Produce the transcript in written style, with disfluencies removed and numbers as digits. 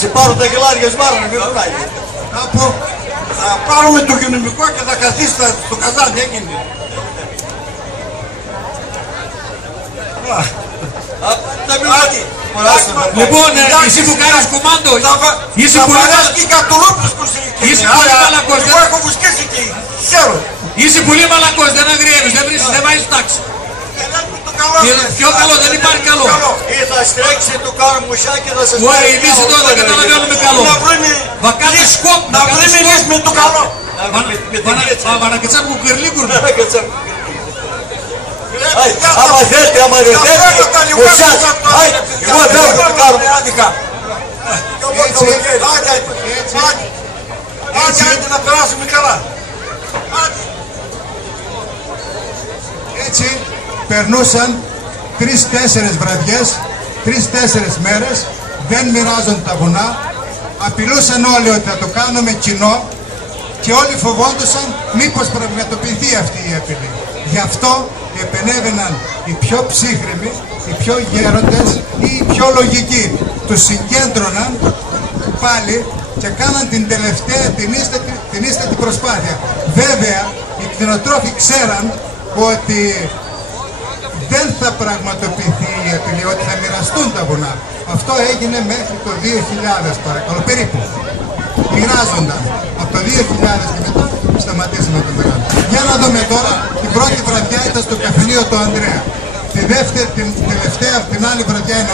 Τσιπάρουν τα γελάρια, σβάρουν, μην φράγει. Θα πάρουμε το κοινωνικό και θα καθίσει στο καζάνι, έγινε. Λοιπόν, εσύ που κάνεις κομμάντο, είσαι πολύ μαλακός, δεν αγριεύεις, δεν βάζεις τάξη. Πιο καλό, δεν υπάρχει καλό. Ή θα στρέξει το καρμουσάκι και θα σας πάρει. Ωραία, εμείς εδώ δεν καταλαβαίνουμε καλό. Θα κάνεις σκόπ, να βρούμε λύση με το καλό. Βανακατσά που κερλίκουρ. Άμα θέλετε, άμα δεν θέλετε, εγώ θέλω να το κάνουμε άδικα. Άντε να περάσουμε καλά. Έτσι περνούσαν 3-4 βραδιές, 3-4 μέρες, δεν μοιράζονται τα βουνά, απειλούσαν όλοι ότι θα το κάνουμε κοινό και όλοι φοβόντουσαν μήπως πραγματοποιηθεί αυτή η απειλή. Γι' αυτό επενέβαιναν οι πιο ψύχρεμοι, οι πιο γέροντες ή οι πιο λογικοί. Τους συγκέντρωναν πάλι και κάναν την τελευταία, την ίστατη προσπάθεια. Βέβαια, οι κτηνοτρόφοι ξέραν ότι δεν θα πραγματοποιηθεί η απειλή, ότι θα μοιραστούν τα βουνά. Αυτό έγινε μέχρι το 2000 παρακαλώ, περίπου. Μοιράζονταν. Από το 2000 και μετά σταματήσαμε να το μοιράζουμε. Για να δούμε τώρα, την πρώτη βραδιά ήταν στο καφενείο του Ανδρέα. Την τελευταία, την άλλη βραδιά είναι